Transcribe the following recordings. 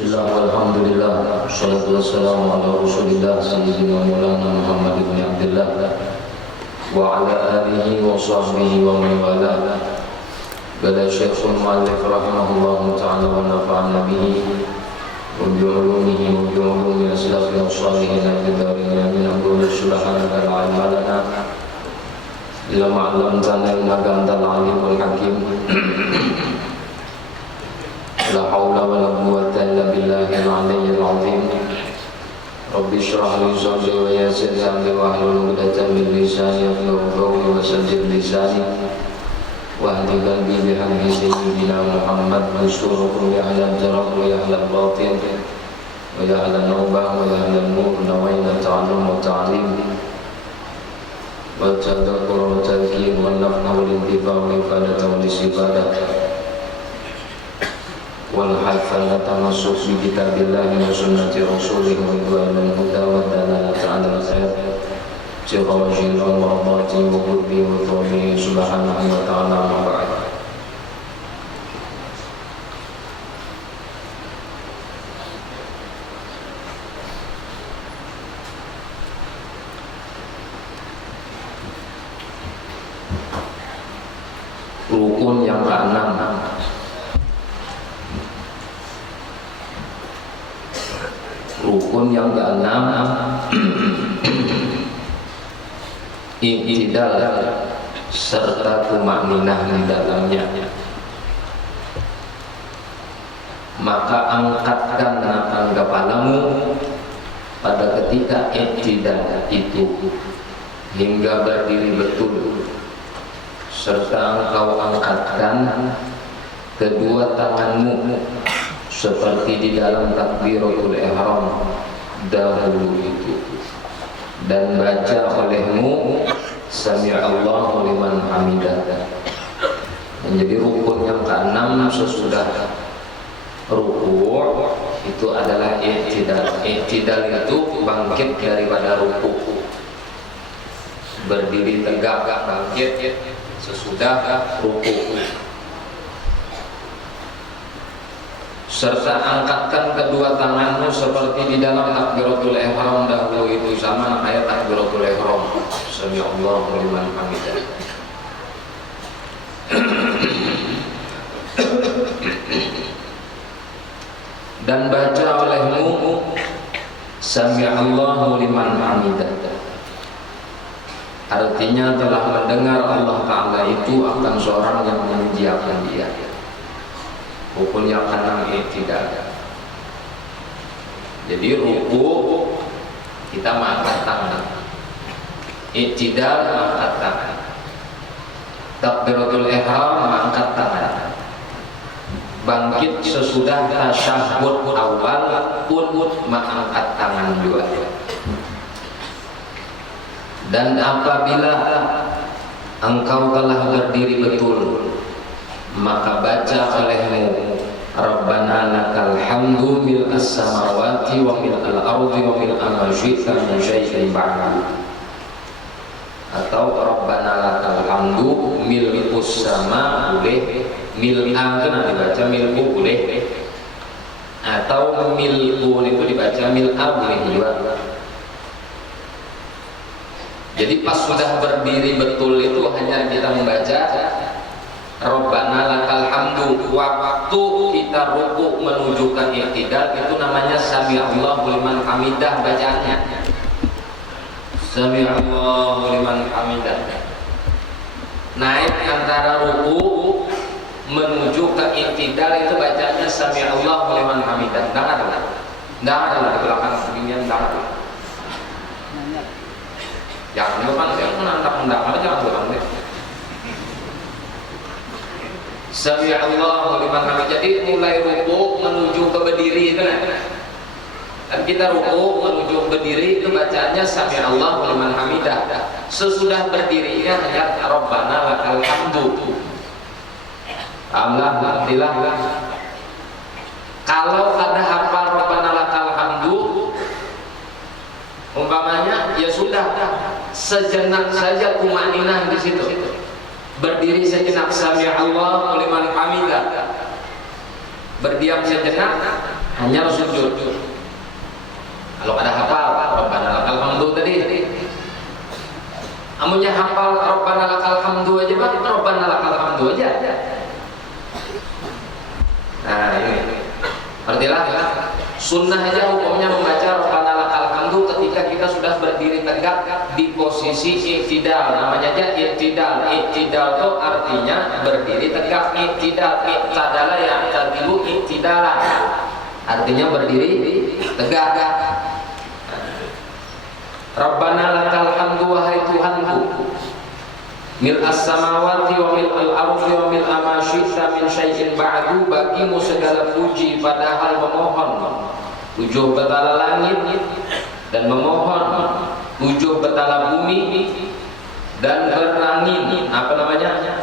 Bismillah walhamdulillah wassalatu wassalamu ala rasulillah sayyidina maulana Muhammad ibn Abdullah wa ala alihi wa sahbihi wa man wala. Qala Syekhul Mu'allif rahimahullahu ta'ala wa nafa'ana bihi wa bi'ulumihi wa bi'ulumi aslafi wa salihin fi darin amin. Alhamdulillah subhanaka la ilma lana illa ma 'allamtana innaka antal alimul hakim. La haula wa la quwwata illa billahil aliyyil azim. Rabbi shrah li sadri wa yassir li amri wahlul 'uqdatam min lisani yafqahu qawli wa saddid lisani wahdi qalbi bihamdi sayyidina Muhammad manshurukum ya ahlan taraf wa ya ahlan batin wa ya ahlan nubah wa ya ahlan nur nawayna ta'allum wa ta'lim wa tadakkur wa tadhkir wa naf'a wal intifa' wa ifadah wa istifadah wal hafal tamasuk bi kitabillahi wa sunnati rasulih wa ridwanul huda wa dalalata ala khair sirajil wa rabati wa qurbi wa qawmi subhanahu wa ta'ala ma ba'd. Rukun yang keenam, rukun yang keenam i'tidal serta tumakninah di dalamnya. Maka angkatkan kepalamu pada ketika i'tidal itu hingga berdiri betul, serta engkau angkatkan kedua tanganmu seperti di dalam takbiratul ihram dahulu itu, dan baca olehmu sami'allahu liman hamidah. Menjadi rukun yang keenam sesudah ruku' itu adalah i'tidal. I'tidal itu bangkit daripada ruku', berdiri tegak bangkit sesudah ruku', serta angkatkan kedua tanganmu seperti di dalam takbiratul ihram dahulu itu, sama ayat takbiratul ihram sami'allahu liman hamidah. Dan baca olehmu sami'allahu liman hamidah, artinya telah mendengar Allah Ta'ala itu akan seorang yang memujiakan dia. Rukun yang keenam i'tidal. Jadi ruku kita mengangkat tangan, i'tidal mengangkat tangan, takbiratul ihram mengangkat tangan, bangkit sesudah tasyahud awal pun mengangkat tangan juga. Dan apabila engkau telah berdiri betul, maka baca olehmu Rabbana lakal hamdu mil'as samawati wa mil'al ardi wa mil'a ma syi'ta min syai'in ba'du, atau Rabbana lakal hamdu mil'us sama boleh, mil'a itu dibaca mil'u boleh, atau mil'u itu dibaca mil'a boleh juga. Jadi pas sudah berdiri betul itu hanya kita membaca Rabbana lakal hamdu. Waktu kita ruku menuju ke i'tidal itu namanya sami'allahu liman hamidah bacaannya. Sami'allahu liman hamidah. Naik antara ruku menuju ke i'tidal itu bacanya sami'allahu liman hamidah. Dengar di belakang beginian dengar. Jangan depan, jangan mendak jangan depan deh. Sami'allahu liman hamidah. Jadi mulai ruku menuju ke berdiri itu kan. Dan kita ruku menuju berdiri itu bacanya sami'allahu liman hamidah. Sesudah berdirinya hanya Rabbana lakal hamdu. Alhamdulillah. Kalau ada hafal Rabbana lakal hamdu, umpamanya ya sudah sejenak saja tumakninah di situ. Berdiri sejenak sami'allahu liman hamidah. berdiam sejenak hanya sujud. Kalau ada hafal Rabbana lakal hamdu tadi, amunnya hafal Rabbana lakal hamdu aja Pak, itu Rabbana lakal hamdu aja. Nah ini artilah sunnah aja hukumnya membaca Rabbana lakal hamdu ketika kita sudah berdiri tegak di posisi i'tidal. Namanya aja i'tidal. I'tidal itu artinya berdiri tegak. I'tidal, i'tadala ya tadilu i'tidala, artinya berdiri tegak. Rabbana lakal hamdu wahai Tuhanku, mil'as samawati wa mil'al ardi wa mil'a ma syi'ta min syai'in ba'du, bagimu segala puji padahal memohon 7 betala langit dan memohon 7 betala bumi dan berangin apa namanya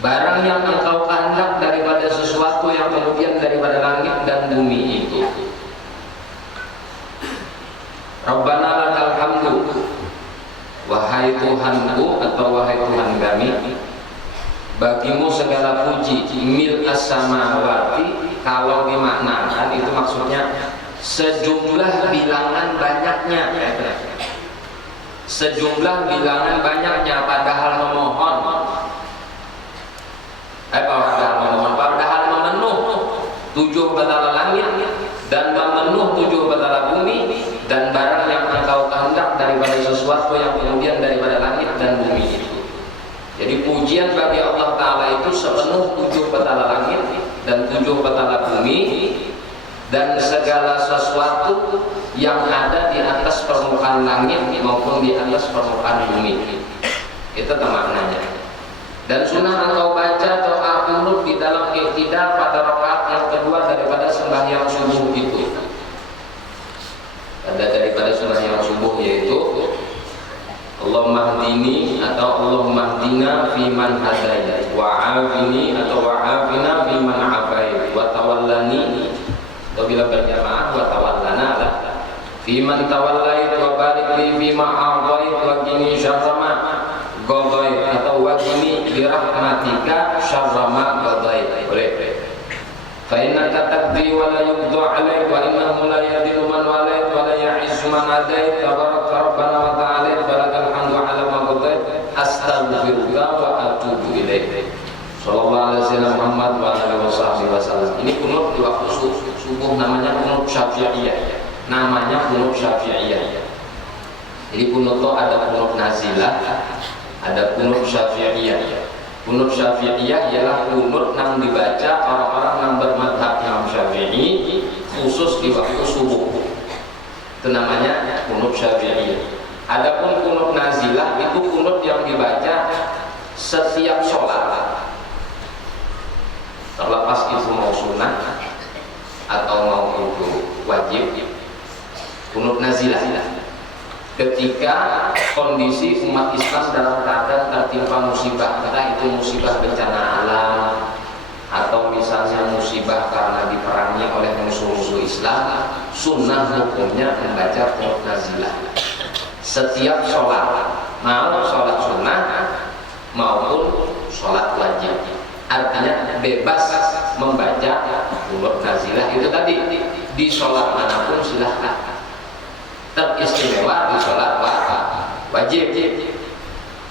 barang yang engkau kehendak daripada sesuatu yang kemudian daripada langit dan bumi itu. Rabbana lakal hamdu, wahai Tuhanku atau wahai Tuhan kami, bagimu segala puji, mil as-samawati, kalau dimaknakan itu maksudnya sejumlah bilangan banyaknya, sejumlah bilangan banyaknya padahal memohon, padahal memenuh 7 batala langit dan memenuh 7 batala bumi dan barang yang engkau kehendak daripada sesuatu yang kemudian daripada langit dan bumi itu. Jadi pujian bagi Allah Ta'ala itu sepenuh 7 batala langit dan 7 batala bumi dan segala sesuatu yang ada di atas permukaan langit maupun di atas permukaan bumi. Itu maknanya. Dan sunnah engkau baca doa qunut di dalam i'tidal pada rakaat yang kedua daripada sembahyang subuh itu. Ada daripada sembahyang subuh yaitu Allahumma hdini atau Allahumma hdina fiman hadait wa afini atau wa afina fiman afait wa tawallani, atau bila berjamaah wa tawallana lah fiman tawallait wa barik li fima a'tait wa qini syarra ma qadait atau wa qini bi rahmatika syarra ma qadait. Boleh. Fa innaka taqdi wa la yuqda 'alaik wa innahu la yadillu man walait wa la ya'izzu man adait tabaraka rabbana wa ta'ala falakal hamdu 'ala ma qadait astaghfiruka wa atubu ilaik. Sallallahu alaihi wasallam Muhammad wa alihi wasallam. Ini kunut di waktu subuh namanya kunut syafi'iyah. Namanya kunut syafi'iyah. Jadi kunut itu ada kunut nazilah, ada kunut syafi'iyah. Kunut syafi'iyah ialah kunut yang dibaca orang-orang yang bermadhab Imam Syafi'i khusus di waktu subuh. Itu namanya kunut syafi'iyah. Adapun kunut nazilah itu kunut yang dibaca setiap sholat, terlepas itu mau sunnah atau mau itu wajib. Kunut nazilah ketika kondisi umat Islam dalam keadaan tertimpa musibah, entah itu musibah bencana alam atau misalnya musibah karena diperangi oleh musuh-musuh Islam, sunnah hukumnya membaca kunut nazilah setiap sholat, mau sholat sunnah maupun sholat wajib. Artinya bebas membaca kunut nazilah itu tadi di sholat manapun silahkan, teristimewa di sholat wajib.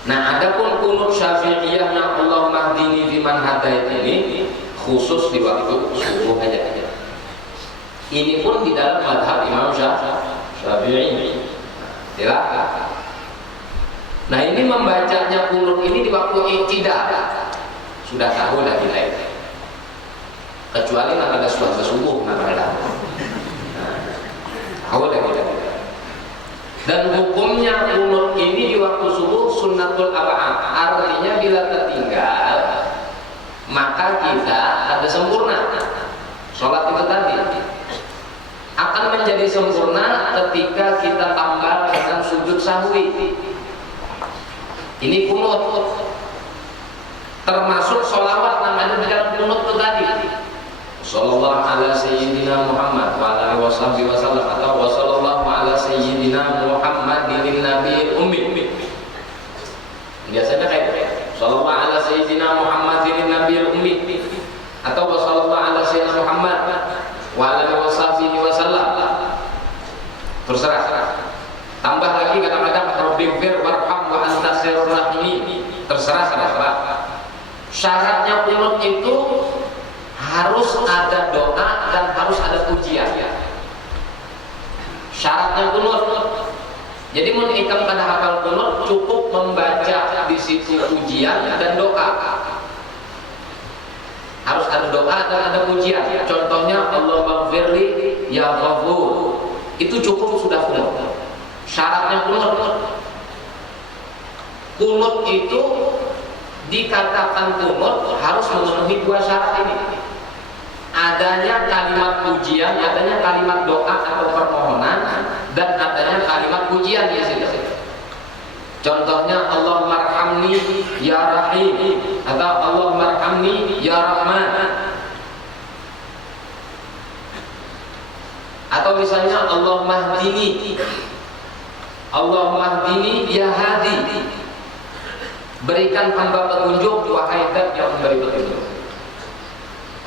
Nah, adapun kunut syafi'iyah yang Allahumma hdini fiman hadait ini khusus di waktu subuh aja. Ini pun di dalam madhab Imam Syafi'i. Silakan. Nah, ini membacanya kunut ini di waktu i'tidal. Sudah tahu dah nilai. Kecuali nak ada suara subuh namanya. Tahu dah kita. Dan hukumnya kunut ini di waktu subuh sunnatul ab'ad. Artinya bila tertinggal maka kita ada sempurna. Sholat itu tadi akan menjadi sempurna ketika kita tambah dengan sujud sahwi. Ini kunut. Termasuk sholawat namanya di dalam kunut itu tadi. Sallallahu ala sayyidina Muhammad wa ala alihi wasallam atau wa sallallahu ala sayyidina Muhammadin nabiyil ummi. Biasanya kayak sallallahu ala sayyidina Muhammadin nabiyil ummi atau wa sallallahu ala sayyidina Muhammad wa ala alihi wasallam. Terserah. Tambah lagi kadang-kadang Rabbighfir warham wa anta khairur rahimin. Terserah. Syaratnya kunut itu harus ada doa dan harus ada pujian. Syaratnya kunut. Jadi mun ikam kada hafal kunut cukup membaca di situ pujian dan doa. Harus ada doa dan ada pujian. Contohnya Allahumma ghfirli ya Ghafur. Itu cukup sudah kunut. Syaratnya kunut. Kunut itu dikatakan kunut harus memenuhi dua syarat ini. Adanya kalimat pujian, adanya kalimat doa atau permohonan, dan adanya kalimat pujian di situ. Contohnya Allahumma arhamni ya Rahim atau Allahumma arhamni ya Rahman. Atau misalnya Allahumma hdini ya Hadi. Berikan hamba petunjuk, wahai Zat yang memberi petunjuk.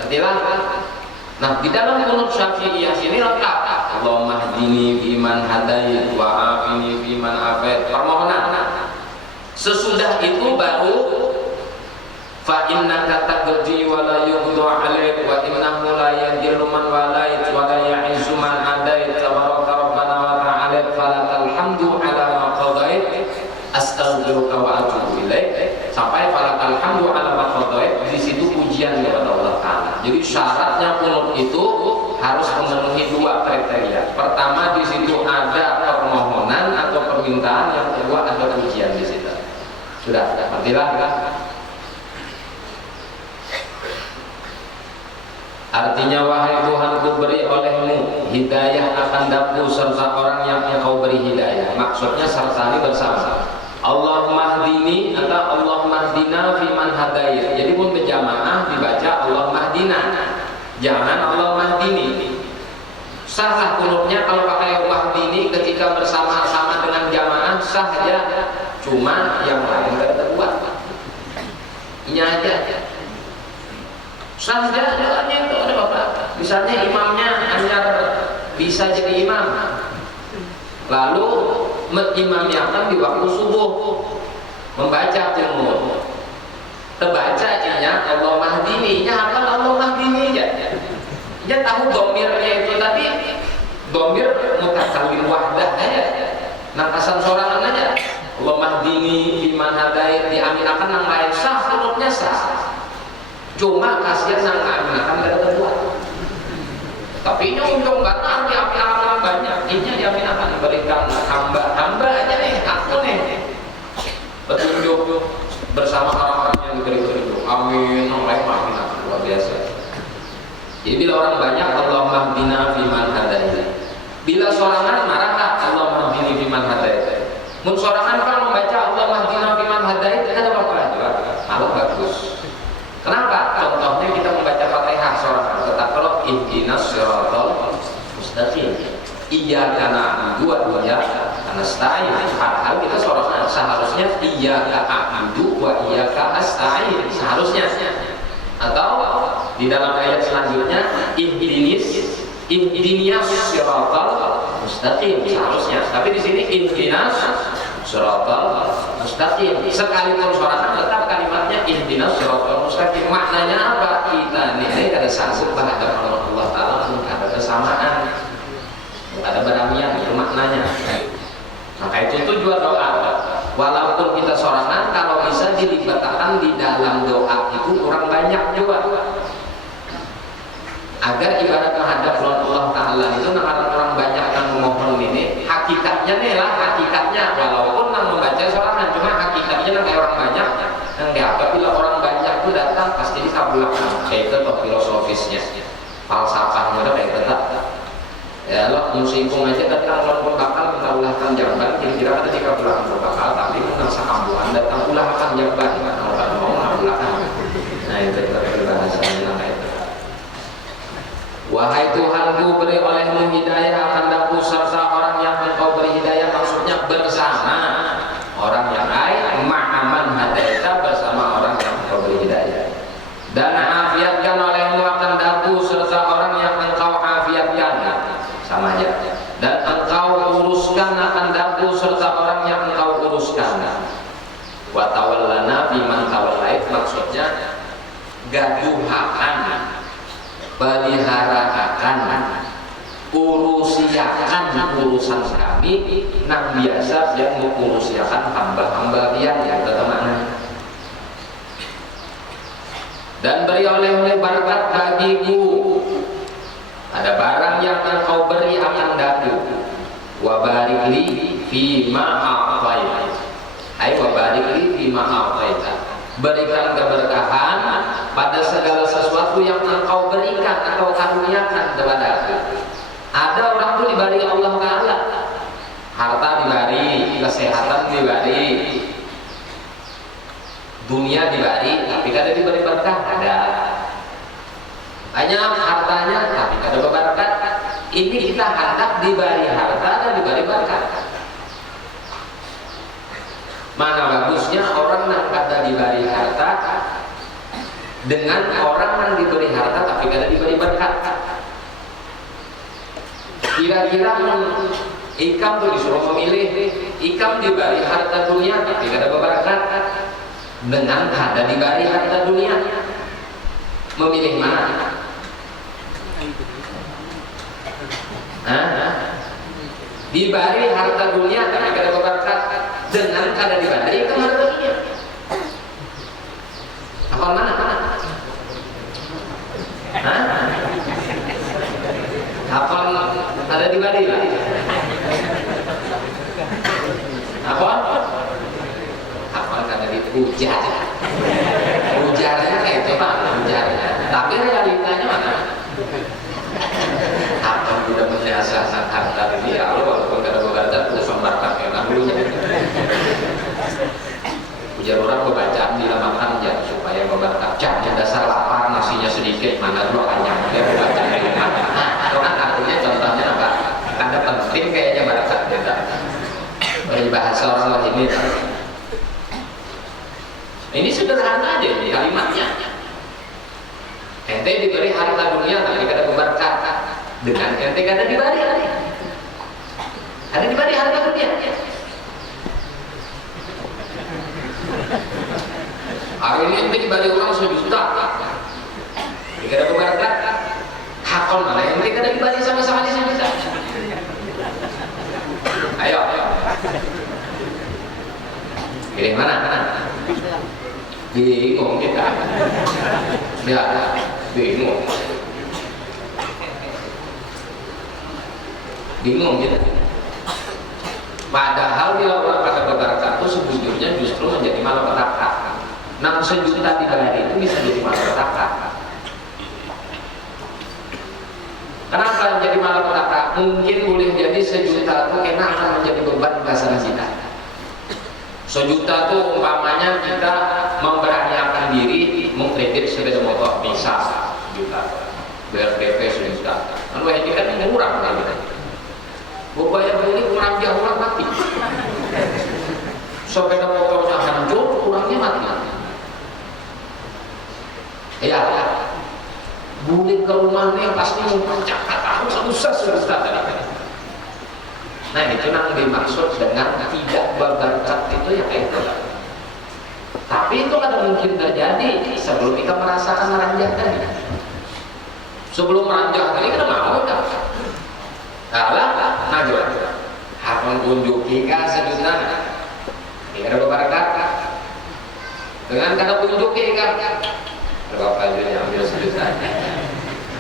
Artinya, nah di dalam kunut Syafi'iyah sini lengkap. Allahumma hdini fiman hadait wa afini fiman afait. Permohonan. Sesudah itu baru fa innaka taqdi wa la yuqda 'alaik wa innahu la yadhillu man walait wa la ya'izzu man adait tabaraka rabbana wa ta'ala falakal hamdu 'ala ma qadait astaghfiruka wa atubu ilaik sampai falakal hamdu 'ala ma qadait. Di situ pujian kepada Allah Ta'ala. Jadi syaratnya kunut itu harus memenuhi dua kriteria. Pertama di situ ada permohonan atau permintaan, yang kedua ada pujian di situ. Sudah, artilah kan? Artinya wahai Tuhanku, beri olehmu hidayah akan daku serta orang yang engkau beri hidayah. Maksudnya serta ini bersama. Allahumma hdini atau Allahumma hdina fiman hadayat. Jadi pun berjamaah dibaca Allahumma hdina, jangan Allahumma hdini. Sah kunutnya kalau pakai wahdini ketika bersama-sama dengan jamaah sah saja. Cuma yang lain tidak terbuat. Ini aja. Sah saja jalannya itu ada bapak. Misalnya imamnya hanya bisa jadi imam, lalu imamnya di waktu subuh membaca kunut, terbaca nya Allah mahdini, nya apa Allah mahdini ya. Dia tahu domirnya itu tadi domir mutakallim wahdah aja, nakasan sorangan aja. Allah mahdini biman hadait diaminakan yang lain sah, kunutnya sah. Cuma kasihan yang diaminakan tidak terbuat. Tapi ini untung karena diaminakan banyak, ini diaminakan diberikan hamba aja nih, aku nih petunjuk bersama orang-orang yang diberi petunjuk. Amin, oleh aminakan luar biasa. Jadi bila orang banyak Allahumma hdina fiman hadait. Bila sorangan marahlah Allahumma hdini fiman hadait. Mun sorangan kalau membaca Allahumma hdina fiman hadait ada apa-apa juga? Malah bagus. Kenapa? Contohnya kita membaca Fatihah sorangan, tetap kalau ihdinas siratal mustaqim. Iyyaka na'budu wa iyyaka nasta'in. Padahal kita sorangan seharusnya iyyaka na'budu wa iyyaka nasta'in seharusnya. Atau di dalam ayat selanjutnya ihdiniyas siratal mustaqim seharusnya. Tapi di sini ihdinas siratal mustaqim. Sekalipun sorangan tetap kalimatnya ihdinas siratal mustaqim. Maknanya apa? Kita ini ada sanggup berhadapan Allah Ta'ala, ada kesamaan, ada beramian, itu maknanya. Maka itu tujuan doa. Walaupun kita sorangan, kalau bisa dilibatkan di dalam doa itu kurang banyak juga, agar ibarat menghadap Allah Ta'ala itu orang banyak yang memohon ini hakikatnya nih lah, hakikatnya walaupun yang membaca sorangan, cuma hakikatnya yang kayak orang banyak yang dianggap bila orang banyak itu datang pasti dikabulkan. Kayak itu toh filosofisnya, falsafahnya udah kayak tetap ya lo musibung aja datang walaupun bakal kita ulahkan jamban, kira-kira ada dikabulkan bakal, tapi pun nasa kambuhan datang ulahkan jamban, kalau mau ulahkan. Nah itu berbahasanya kayak itu. Wahai Tuhanku, beri olehmu hidayah akan daku serta orang yang engkau beri hidayah, maksudnya bersama orang yang ma'aman hadaita, bersama orang yang engkau beri hidayah. Dan afiatkan olehmu akan daku serta orang yang engkau afiatkan, sama aja. Dan engkau uruskan akan daku serta orang yang engkau uruskan. Wa tawallana biman tawallait, maksudnya gaduhakan, peliharakan, urusiakan urusan kami nang biasa yang mengurusiakan hamba-hamba yang teman. Dan beri oleh berkat bagiku, ada barang yang engkau beri akan daku. Wa barikli fima a'taita, ai wa barikli fima a'taita, berikan keberkahan pada segala sesuatu yang engkau berikan atau karuniakan kepada aku. Ada orang tuh diberi Allah Ta'ala harta, diberi kesehatan, diberi dunia, diberi, tapi kada diberi berkah. Ada banyak hartanya tapi kada berberkat. Ini kita hendak diberi harta dan diberi berkat. Mana bagusnya orang yang kada diberi harta dengan orang yang diberi harta tapi kada diberi berkat. Kira-kira ikam tuh disuruh memilih, ikam diberi harta dunia tapi kada berberkat dengan kada diberi harta dunia, memilih mana? Diberi harta dunia tapi kada berberkat dengan kada diberi ikam harta dunia, apa mana? Apa ada diberi lah? Apa kada diujar? Ujarnya kayak itu Pak, ujarnya. Tapi realitanya mana? Apa sudah menyiasatkan harta ini? Ya Allah, walaupun kada berberkat, udah sembarkan yang namanya. Ujar orang bacaan dilamakan ya supaya berberkat. Caknya dasar lapar, nasinya sedikit, mana dua kanyang. Dia baca di rumah. Itu kan artinya contohnya apa? Kada penting kayaknya berkat kita. Bagi bahasa orang ini. Ini sederhana aja ini kalimatnya. Ente diberi harta dunia tapi kada berberkat, dengan ente kada diberi. Ada diberi harta dunia. Hari ini ente diberi orang 1 juta, tidak ada berberkat. Hakon mana ente kada diberi sama-sama di 1 juta. Ayo. Pilih mana? Bingung kita. Ya, bingung. Bingung kita. Padahal bila orang pada berberkat itu sebujurnya justru menjadi malapetaka. 1 juta diberi itu bisa jadi malapetaka. Kenapa menjadi malapetaka? Mungkin boleh jadi 1 juta itu kena akan menjadi beban kasar kita. 1 juta itu umpamanya kita memberanikan diri mengkredit sepeda motor, bisa 1 juta, bayar DP 1 juta. Lalu ini kan murah kan kita. Bayar beli kurang jauh orang mati. Sepeda motornya hancur, kurangnya mati. Ya, boleh ke rumahnya pasti mencak tahu susah tadi. Nah itu yang dimaksud dengan tidak berberkat itu ya kayak itu. Tapi itu kan mungkin terjadi sebelum kita merasakan meranjak tadi. Sebelum meranjak tadi kita mau tak? Kalah, najwa. Hakon kunjuki ka 1 juta. Tidak ada berberkat. Dengan kata kunjuki ka berapa juta ambil 1 juta.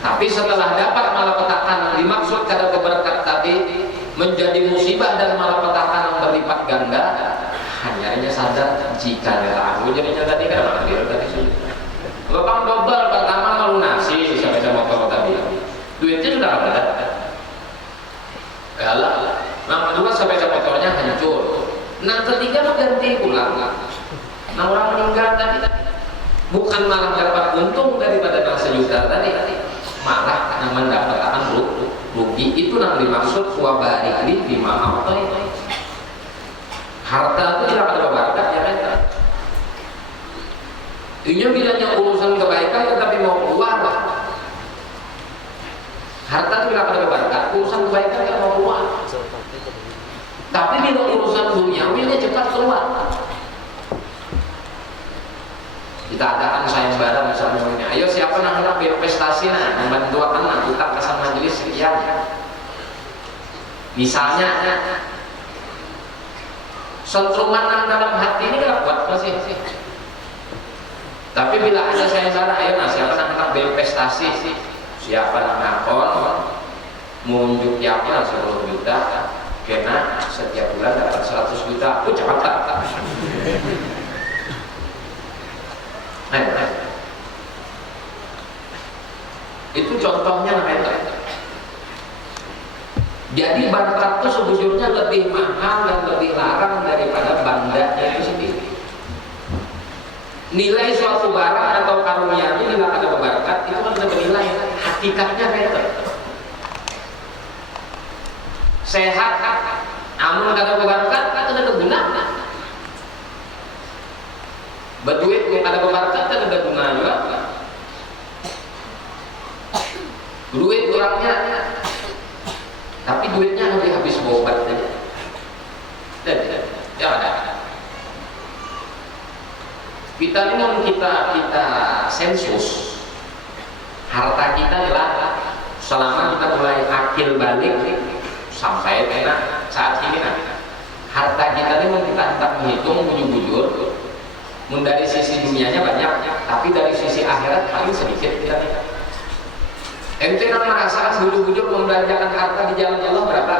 Tapi setelah dapat malapetaka yang dimaksud kata berberkat tadi menjadi musibah dan malapetaka yang berlipat ganda, hanya sadar jika aku jadinya tadi kan ambil tadi sudah. Bapak double pertama melunasi sepeda motor tadi, duitnya sudah ada. Galah, yang kedua sepeda motornya hancur. Yang ketiga ganti pulang. Nah orang meninggal tadi bukan malah dapat untung daripada 1 juta tadi. malah mendapatkan rugi. Itu yang dimaksud wa barik li bima a'tai. Harta itu tidak ada berkat ya kan. Ini bilangnya urusan kebaikan tetapi mau keluar. Harta itu tidak ada berkat, urusan kebaikan tidak mau keluar. Tapi bila urusan duniawi dia cepat keluar. Kita adakan sayembara misalnya ini, ayo siapa nak investasi nah membantu anak kita kesan majelis sekian. Misalnya sentruman yang dalam hati ini nggak kuat masih. Tapi bila ada sayembara, ayo nah siapa nak investasi, siapa nak akun munjuk siapa 10 juta, kena setiap bulan dapat 100 juta, aku cepat tak. Itu contohnya namanya. Jadi berkat itu sebetulnya lebih mahal dan lebih larang daripada bandanya itu sendiri. Nilai suatu barang atau karunia itu bila ada berkat itu kan lebih nilai. Hakikatnya itu sehat, amun kata berkat itu ada guna. Berduit yang ada berkat kan ada gunanya juga. Duit kurangnya, tapi duitnya lebih habis obat saja. Ya ada. Kita ini kita sensus harta kita adalah selama kita mulai akil balik sampai kena saat ini harta kita ini kita hendak menghitung bujur-bujur. Dari sisi dunianya banyak, tapi dari sisi akhirat paling sedikit kita. Ente kan merasakan bujur-bujur membelanjakan harta di jalan Allah berapa?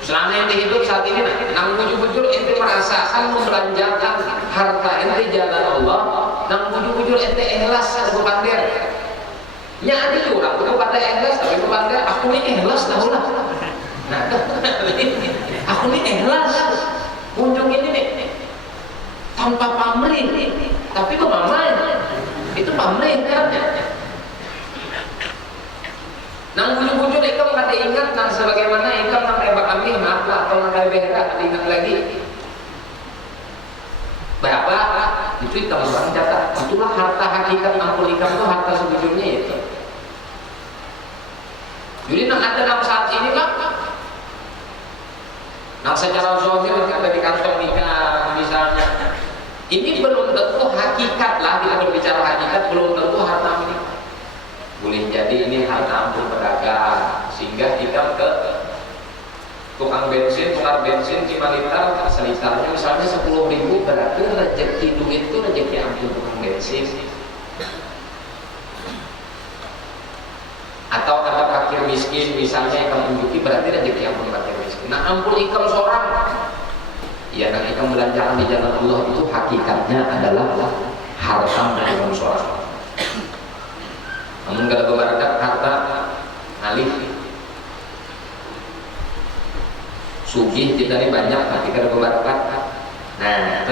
Selama ente hidup saat ini, nang bujur-bujur ente merasakan membelanjakan harta ente di jalan Allah, nang bujur-bujur ente ikhlas aku pander. Nya ada orang aku pada ikhlas tapi aku pander, aku ini ikhlas tahu lah. Nah, aku ini ikhlas. Kunjung ini nih. Tanpa pamrih, tapi kok pamrih itu pamrih kan? Nang bujur-bujur ikam kata ingat nang sebagaimana ikam nang rebak kami maaf lah atau nang berak ingat lagi berapa itu ikam barang catat. Itulah harta hakikat ampun ikam itu harta sebujurnya itu. Jadi nang ada nang saat ini pak, nang secara zahir ada di kantong nikah misalnya. Ini belum tentu hakikat lah, kita berbicara hakikat belum tentu harta milik. Boleh jadi ini harta ampun pedagang, sehingga kita ke tukang bensin, tukar bensin 5 liter, selitarnya misalnya 10.000, berarti rezeki duit itu rezeki ampun tukang bensin. Atau ada fakir miskin, misalnya yang menunjuki berarti rezeki ampun fakir miskin. Nah ampun ikam seorang. Ya, dan kita belanjakan di jalan Allah itu hakikatnya adalah harta dalam sholat. Namun kalau berkat harta alif sugih kita ini banyak, tapi kalau berkat nah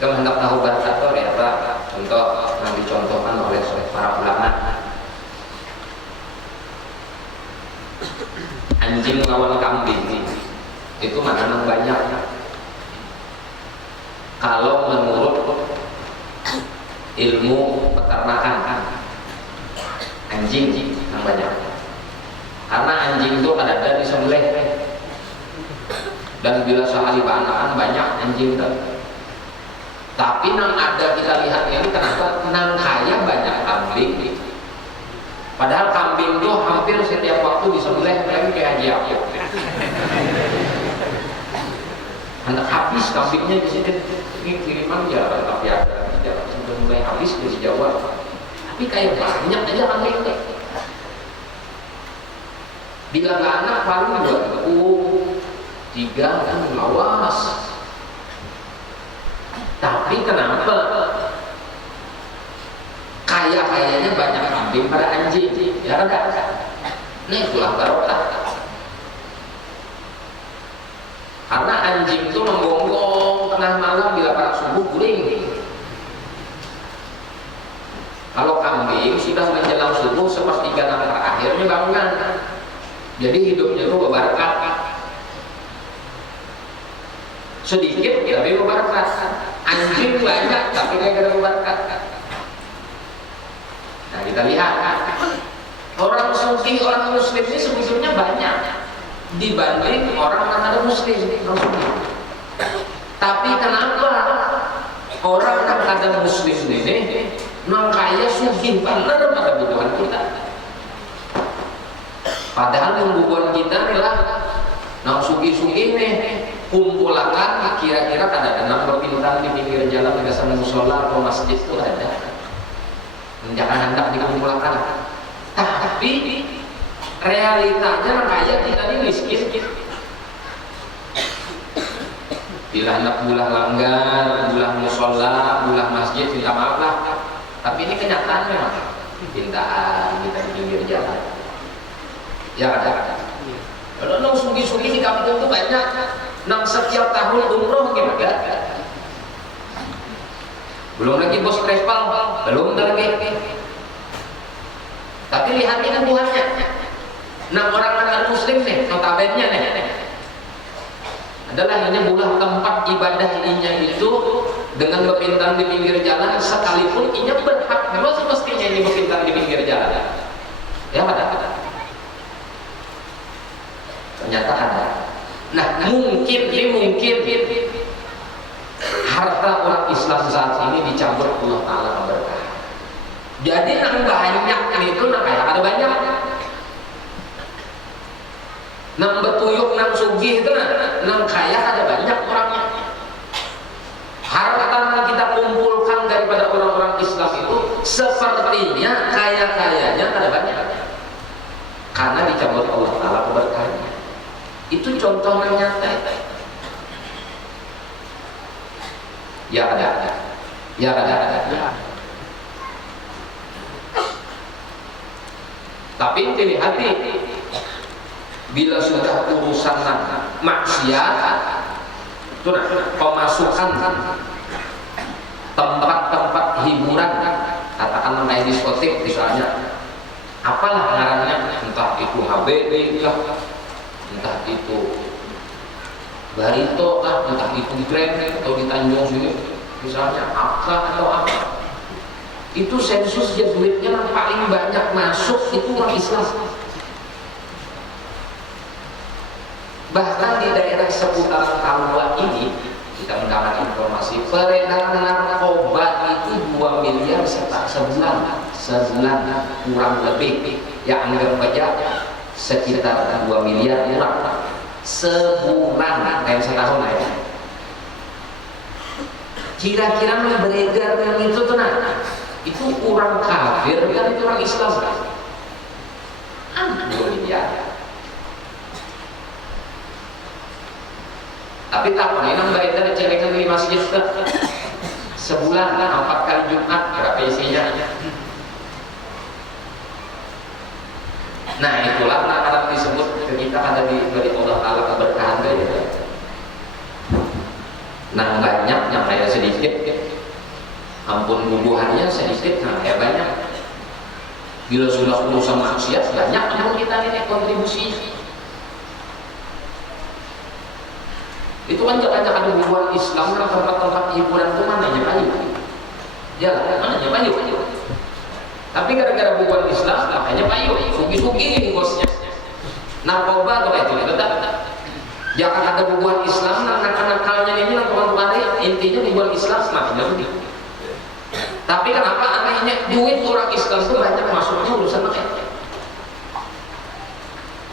kita hendak tahu berkat itu apa contoh yang dicontohkan oleh para ulama. Anjing lawan kambing itu makanan banyak. Kalau menurut ilmu peternakan, anjing yang banyak. Karena anjing itu kadang-kadang disembelih. Dan bila sehari anakan banyak anjing itu. Tapi nang ada kita lihat ini kenapa nang kaya banyak kambing. Padahal kambing itu hampir setiap waktu disembelih lagi kayak haji aku. Hendak habis kambingnya di sini, ini kiriman jalan tapi ada jalan sudah mulai habis di Jawa. Tapi kayak banyak aja kambing itu. Bila nggak anak paling 2, 3 kan lawas. Tapi kenapa? Kayaknya banyak kambing pada anjing, ya kan? Nah itulah barokah. Karena anjing itu menggonggong tengah malam bila pada subuh guling. Kalau kambing sudah menjelang subuh sepertiga terakhirnya bangunan. Jadi hidupnya itu berberkat. Sedikit tapi berberkat. Anjing banyak tapi kayak berberkat. Nah kita lihat orang sufi, orang muslim ini sebetulnya banyak dibanding orang yang ada muslim. Tapi kenapa orang yang ada muslim ini nang kaya sugih benar pada kebutuhan kita? Padahal kebutuhan kita adalah nang sugih-sugih nih kumpulakan kira-kira ada 6 bintang di pinggir jalan di sana musola atau masjid itu ada. Jangan hendak dikumpulkan. Tapi realitanya nang kaya kita ini miskin. Bila hendak bulah langgar, bulah musola, bulah masjid, minta maaf lah. Tapi ini kenyataan memang pintaan kita di pinggir jalan. Ya ada. Kalau nong sugi-sugi di kampung itu banyak. Nong setiap tahun umroh gimana? Belum lagi bos travel, belum lagi. Tapi lihat ini Tuhannya. Nah orang muslim nih, notabene nih. Adalah hanya bulah tempat ibadah ininya itu dengan berpintar di pinggir jalan, sekalipun inya berhak memang semestinya ini berpintar di pinggir jalan. Ya ada. Ternyata ada. Nah mungkin harta orang Islam saat ini dicabut Allah Ta'ala berkah. Jadi yang banyak itu ada banyak. Nang betuyuk, nang sugih itu nang kaya ada banyak orangnya. Harta yang kita kumpulkan daripada orang-orang Islam itu sepertinya kaya-kayanya ada banyak. Karena dicabut Allah Ta'ala keberkahannya. Itu contoh yang nyata. Ya ada. Tapi hati-hati. Bila sudah urusan maksiat itu pemasukan tempat-tempat hiburan, katakanlah kayak diskotik misalnya, apalah ngarannya, entah itu HBD lah, entah itu Barito lah, entah itu di Grand atau di Tanjung sini misalnya, apa atau apa, itu sensus duitnya yang paling banyak masuk itu orang Islam. Bahkan di daerah seputar Kalwa ini kita mendapat informasi peredaran narkoba itu 2 miliar sebulan kurang lebih, ya anggap saja sekitar 2 miliar kurang sebulan dalam setahun aja. Kira-kira beredar yang itu tuh itu orang kafir kan, itu orang Islam kan? 2 miliar. Tapi tak pernah nang beredar celengan di masjid sebulan 4 kali Jumat, berapa isinya? Nah itulah nakaran disebut kita ada di beri Allah Ta'ala keberkahan gitu. Nah banyaknya kayak sedikit, ampun bubuhannya sedikit, nah kayak banyak. Bila sudah urusan maksiat banyak namun kita ini kontribusi. Itu kan banyak ada hubungan Islam dan tempat-tempat hiburan itu mananya payu. Ya, mananya payu. Tapi gara-gara hubungan Islam makanya payu, sugi-sugi bosnya. Narkoba atau itu tetap. Jangan ada hubungan Islam, nakal-nakalnya ini teman-teman, intinya hubungan Islam makanya begitu. Tapi kenapa anehnya duit orang Islam itu banyak masuknya urusan mereka.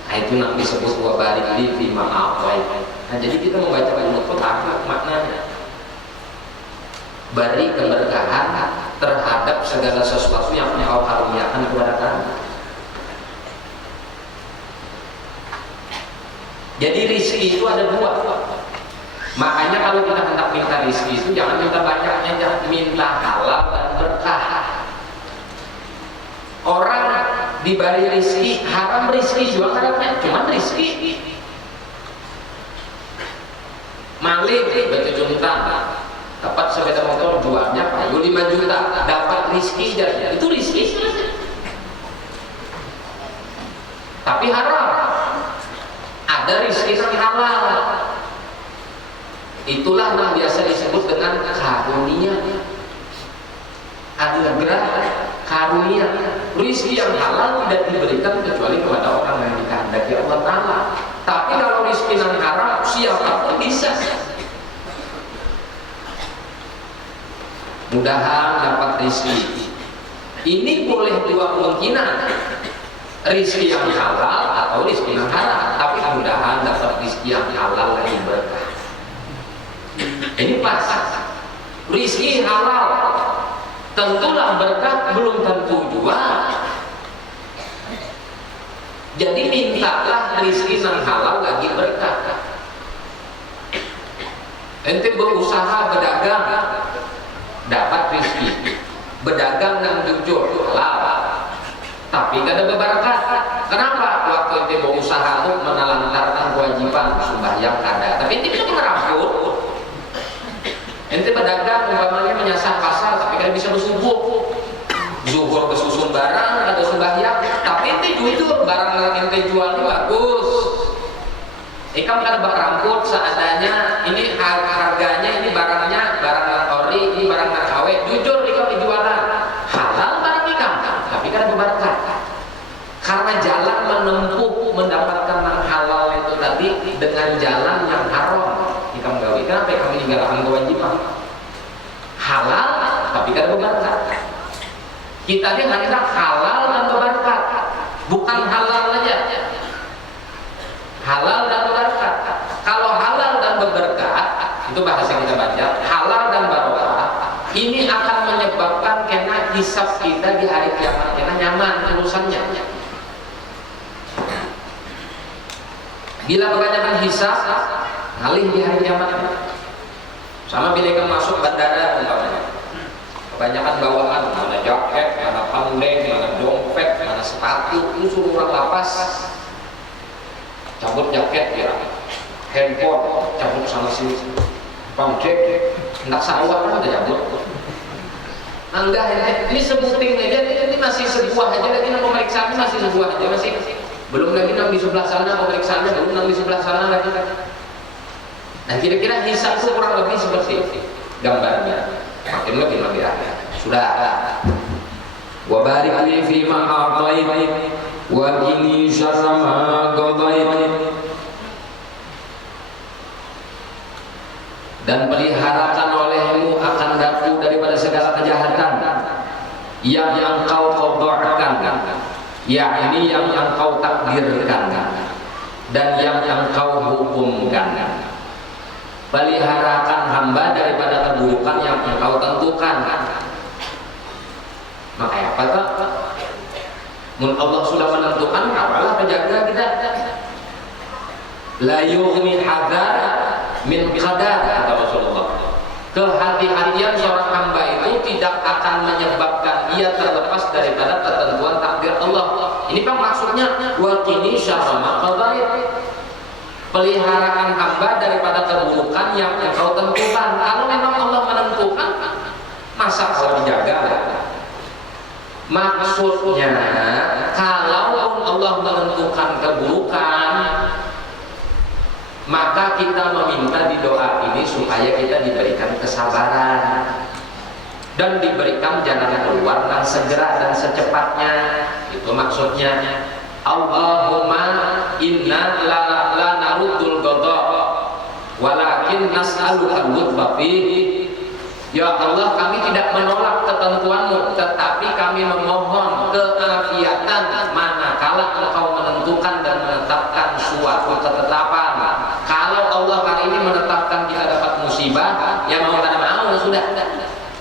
Nah itu nanti disebut wabari di ma'afai. Nah jadi kita membaca ilmu Quran maknanya beri keberkahan terhadap segala sesuatu yang punya Allah karuniakan kepada kami. Jadi rizki itu ada 2. Makanya kalau kita hendak minta rizki itu jangan minta banyaknya, jangan minta halal dan berkah. Orang diberi rizki, haram rizki juga karena cuma rizki. Malik batu junta dapat sepeda motor jualnya payu 5 juta, dapat rizki jadi itu rizki selesai. Tapi haram. Ada rizki yang halal. Itulah yang biasa disebut dengan karunia. Anugerah karunia. Rizki yang halal tidak diberikan kecuali kepada orang yang dikehendaki Allah Ta'ala. Tapi kalau rizki yang haram, siapapun bisa. Mudahan dapat rizki. Ini boleh dua kemungkinan, rizki yang halal atau rizki yang haram. Tapi mudahan dapat rizki yang halal lagi berkah. Ini pas. Rizki halal tentulah berkah, belum tentu juga. Jadi mintalah rizki yang halal lagi berkah. Ente berusaha berdagang, dapat rizki. Berdagang yang jujur halal, tapi gak ada berkah. Kenapa? Waktu ente berusaha tuh menelantarkan kewajiban sembahyang ada, tapi ente bisa meramput. Ente berdagang umpamanya menyasar pasar, tapi kan bisa bersubuh. Zuhur kesusun barang, ada sembahyang, tapi ente jujur barang yang ente jual ini bagus. Ikam kan beramput seadanya, ini harganya, ini barangnya barang ori, ini barang KW. Jujur ikam dijualan halal barang ikam, tapi kan berkah. Karena jalan menempuh mendapatkan yang halal itu tadi dengan jalan yang haram. Ikam gawe, kenapa kami meninggalkan kewajiban? Halal, tapi kan berkah. Kita ini hendak halal dan berkah, bukan halal aja. Halal dan berkah. Kalau halal dan berberkah, itu bahasa kita baca, halal dan barokah, ini akan menyebabkan kena hisab kita di hari kiamat, kena nyaman urusannya. Bila kebanyakan hisab, ngalih di hari kiamat. Sama bila kita masuk bandara umpamanya, kebanyakan bawaan, mana jaket, mana pandeng, mana dompet, mana sepatu, itu suruh orang lapas cabut jaket ya, handphone cabut sama si pamjek, hendak sawah kan ada cabut. Enggak, ini sebuting aja, ini masih sebuah aja lagi, pemeriksaan masih sebuah aja, masih belum lagi nang di sebelah sana pemeriksaannya, belum nang di sebelah sana lagi. Nah kira-kira hisab itu kurang lebih seperti itu gambarnya, makin lebih ada. Sudah. Wa barik li fi ma a'tait wa qini syarra ma qadait. Dan peliharakan olehmu akan daku daripada segala kejahatan yang engkau qada'kan, yakni yang engkau takdirkan dan yang engkau hukumkan. Peliharakan hamba daripada keburukan yang engkau tentukan. Makanya apa tak? Allah sudah menentukan, apalah penjaga kita. La yughni hadar min qadar, kata Rasulullah. Kehati-hatian seorang hamba itu tidak akan menyebabkan ia terlepas daripada ketentuan takdir Allah. Ini kan maksudnya wa qini syarra ma qadait. Peliharakan hamba daripada keburukan yang engkau tentukan. Kalau memang Allah menentukan, masa kau dijaga? Maksudnya, kalau Allah menentukan keburukan, maka kita meminta di doa ini supaya kita diberikan kesabaran dan diberikan jalan keluar yang segera dan secepatnya. Itu maksudnya. Allahumma inna la naruddul qada walakin nas'aluka al-lutfa fihi. Ya Allah, kami tidak menolak ketentuanmu, tetapi kami memohon keafiatan manakala engkau menentukan dan menetapkan suatu ketetapan. Kalau Allah kali ini menetapkan kita dapat musibah, ya mau tidak mau sudah.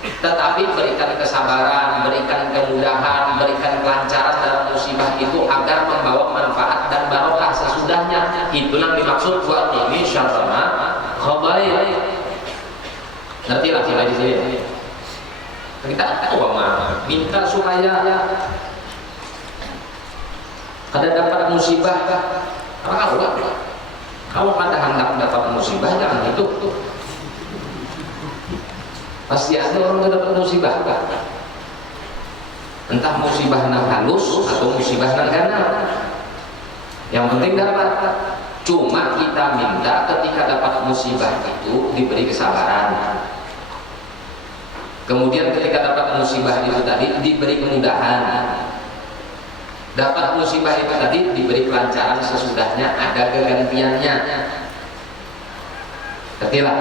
Tetapi berikan kesabaran, berikan kemudahan, berikan kelancaran dalam musibah itu agar membawa manfaat dan barokah sesudahnya. Itu yang dimaksud buat ini syarama khabair. Ngerti lah kita di sini. Kita tahu minta supaya kada dapat musibah. Kalau kada hendak dapat musibah jangan itu. Pasti ada orang yang dapat musibah. entah musibah nang halus atau musibah nang ganas, yang penting dapat. Cuma kita minta ketika dapat musibah itu diberi kesabaran, kemudian ketika dapat musibah itu tadi diberi kemudahan, dapat musibah itu tadi diberi kelancaran sesudahnya ada kegantiannya. Ketilah.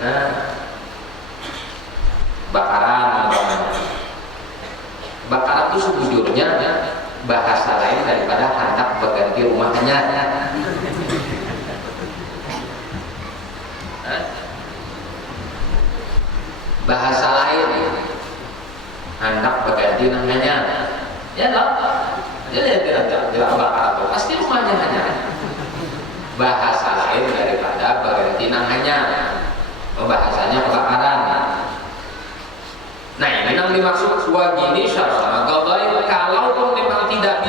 Nah, bakaran itu sejujurnya bahasa lain daripada hendak berganti rumahnya. Bahasa lain hendak berganti namanya. Ya loh. Jadi tidak bakaran pasti rumahnya hanya. Bahasa lain daripada berganti namanya. Bahasanya kebakaran. Nah ini yang dimaksud wagini syarana qadai. Kalaupun memang tidak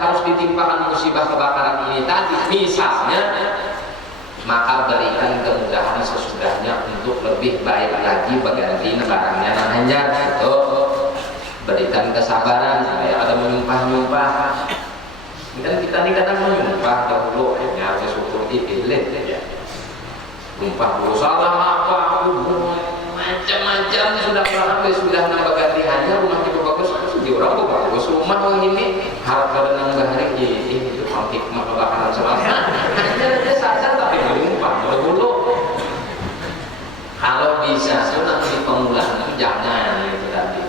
harus ditimpakan musibah kebakaran ini tadi misalnya, maka berikan kemudahan sesudahnya untuk lebih baik lagi berganti barangnya namanya. Berikan kesabaran supaya ada menyumpah-nyumpah. Dan kita ini kadang menyumpah dahulu hanya bersyukur dipilih ya. Sumpah dulu salah apa aku macam-macam sudah pernah sudah nambah ganti hanya rumah kita bagus sejauh orang tuh bagus rumah ini harap pada nambah hari itu hikmah kebakaran selama hanya saja tapi menyumpah dulu kalau bisa sudah di pemulaan itu jangan itu tadi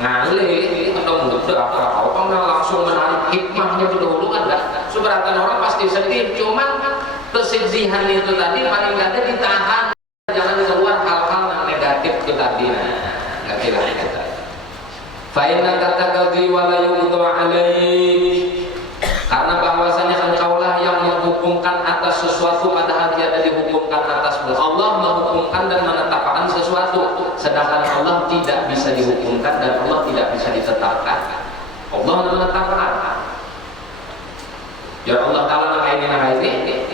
ngalih atau mudah apa langsung menarik hikmahnya dulu ada seberatan orang pasti sedih cuman kesedihan itu tadi paling ada ditahan, jangan keluar hal-hal yang negatif itu tadi. Nggak kira-kira. Fa'inna tataqadhi wa la yuqda 'alaik. Karena bahwasanya engkaulah yang menghukumkan atas sesuatu padahal tiada dihukumkan atasmu. Allah menghukumkan dan menetapkan sesuatu, sedangkan Allah tidak bisa dihukumkan dan Allah tidak bisa ditetapkan. Allah menetapkan. Ya Allah Ta'ala ini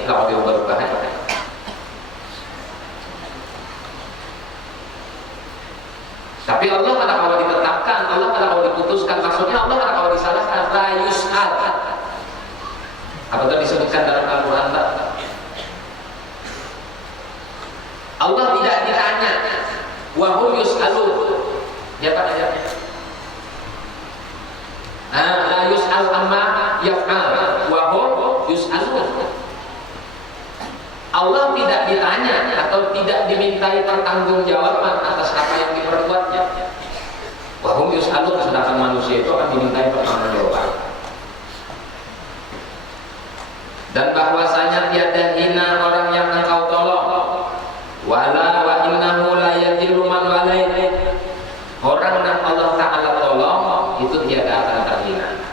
kalau diubah-ubah. Tapi Allah pada kalau ditetapkan, Allah pada kalau diputuskan, maksudnya Allah pada kalau disalahkan, la yus'al. Apa itu disebutkan dalam Al-Quran? Allah tidak ditanya, wa hum yus'alun. Ya Pak, ya. La yus'al amma yaf'al wa hum yus'alun. Allah tidak ditanya atau tidak dimintai pertanggungjawaban atas apa yang diperbuatnya. Wa hum yus'alun, sedangkan manusia itu akan dimintai pertanggungjawaban. Dan bahwasanya tiada hina orang yang engkau tolong. Wala wa innahu la yadhillu man walait. Orang yang Allah Ta'ala tolong itu tiada akan terhina.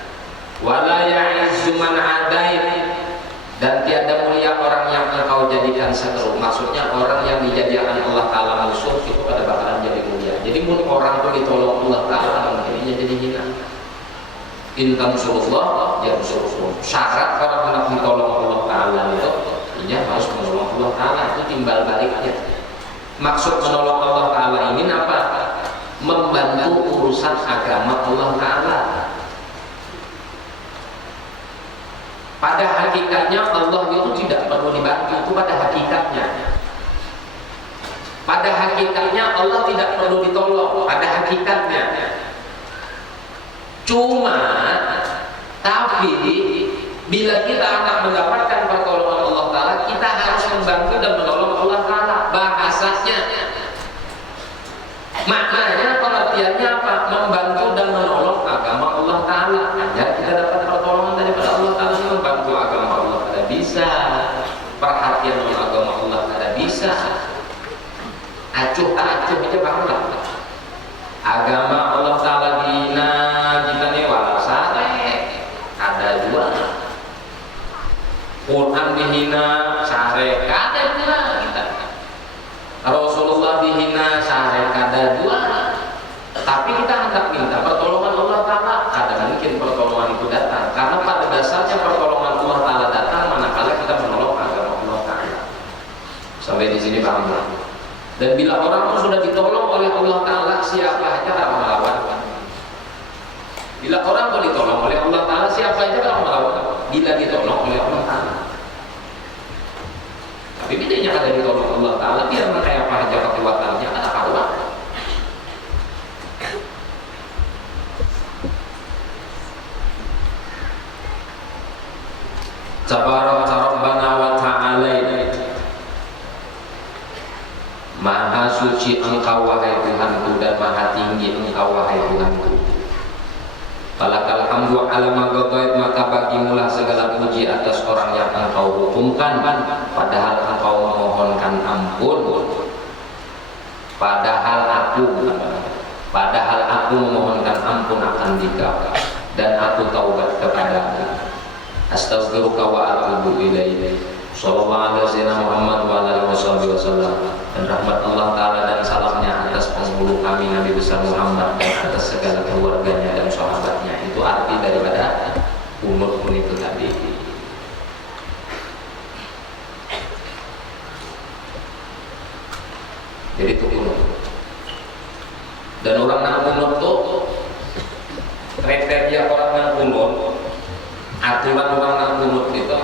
Wala ya'izzu man adait. Dan tiada mulia orang yang engkau jadikan seteru. Maksudnya orang yang dijadikan Allah Ta'ala musuh itu pada bakalan jadi mulia. Jadi orang itu ditolong Allah Ta'ala akhirnya jadi hina. Intan surullah ya surullah. Syarat orang hendak ditolong Allah Ta'ala itu artinya harus menolong Allah Ta'ala. Itu timbal baliknya. Maksud menolong Allah Ta'ala ini apa? Membantu urusan agama Allah Ta'ala. Pada hakikatnya Allah itu tidak perlu dibantu, itu pada hakikatnya. Pada hakikatnya Allah tidak perlu ditolong, pada hakikatnya. Cuma, tapi bila kita akan mendapatkan pertolongan Allah Ta'ala, kita harus membantu dan menolong Allah Ta'ala. Bahasanya, maknanya pengertiannya apa? Membantu dan menolong agama Allah Ta'ala. Hanya kita dapat pertolongan daripada Allah Ta'ala. Membantu agama Allah tidak bisa, perhatian agama Allah tidak bisa, acuh tak acuh aja bangga. Agama Allah Ta'ala dina kita nih walasare ada dua. Quran dihina sare ada dua kita. Rasulullah dihina sare ada dua. Tapi kita hendak minta Bila orang mau ditolong oleh Allah Ta'ala, siapa aja kalau mau, bila ditolong oleh Allah Ta'ala. Tapi bedanya ada ditolong Allah Ta'ala, biar kayak apa aja kekuatannya, kan Allah. Tabaraka Rabbana wa ta'ala, Maha suci Engkau wahai Tuhanku, dan maha tinggi Engkau wahai Tuhanku. Falakal hamdu ala ma qadait, maka bagimulah segala puji atas orang yang Engkau hukumkan, padahal Engkau memohonkan ampun. Padahal aku memohonkan ampun akan Dikau, dan aku taubat kepadamu. Astaghfiruka wa atubu ilaik. Sallallahu alaihi Muhammad wa alihi wasallam. Dan rahmat Allah Ta'ala dan salamnya atas penghulu kami Nabi besar Muhammad, dan atas segala keluarganya dan sahabatnya. Itu arti daripada kunut itu tadi. Jadi itu kunut. Dan orang yang kunut itu kriteria orang yang kunut, aturan orang yang kunut itu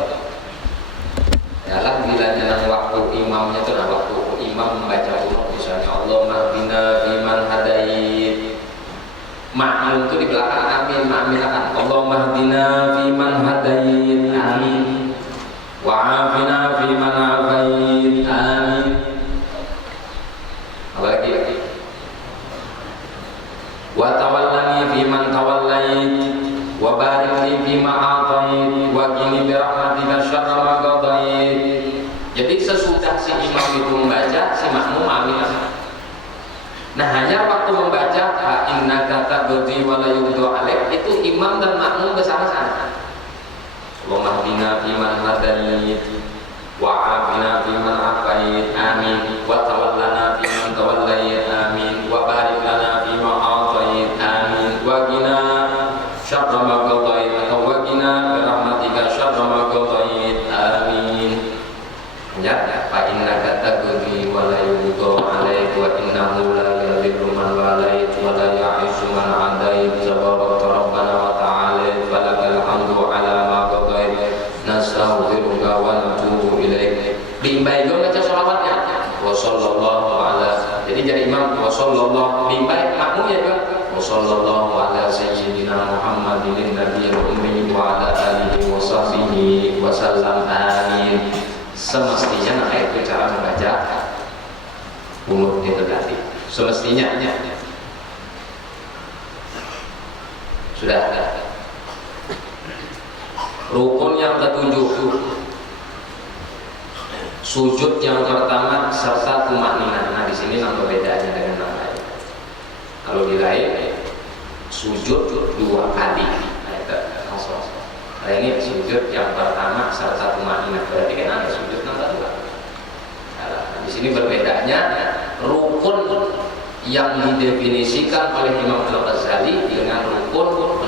adalah bila jalan waktu imamnya itu, waktu imam membaca kunut, misalnya Allahumma hdina fiman hadait, makmum itu di belakang amin, amin akan Allahumma hdina fiman hadait, amin, wa afina fiman afait, amin. Apa lagi? Wa tawallani fiman tawallait, wa barik li fima atait, wa qini bi rahmatika syarra ma qadait. Jadi sesudah si imam itu membaca, si makmum amin. Nah, hanya waktu membaca innaka taqdi wa la yuqda alaik, itu imam dan makmum bersama-sama. Allahumma hdina fiman hadait, wa afina fiman afait, amin, wa tawallana fiman tawallait, amin, wa barik lana fima atait, amin, wa qina syarra ma qadait, atau wa qina bi rahmatika syarra ma qadait, amin. Ya, fa innaka taqdi wa la yuqda alaik, wa innahu la yadhillu man walait wa la ya'izzu man adait. Tabaraka Rabbana wa ta'ala, falakal hamdu ala ma qadait, nastaghfiruka wa natubu ilaik. Bimbai dong baca sholawatnya. Wa sallallahu ala. Jadi jadi imam wa sallallahu, bimbai makmum ya juga. Wa sallallahu ala sayyidina Muhammadin nabiyil ummi wa ala alihi wa sahbihi wa sallam, amin. Semestinya itu cara membaca kunut itu tadi. Semestinya sudah. Rukun yang ketujuh, sujud yang pertama serta tumakninah. Nah, di sini nama bedanya dengan yang lain. Kalau di lain sujud 2 kali. Nah, ini sujud yang pertama serta tumakninah. Berarti kan ada sujud nomor 2. Nah, di sini berbedanya rukun yang didefinisikan oleh Imam Al-Ghazali dengan rukun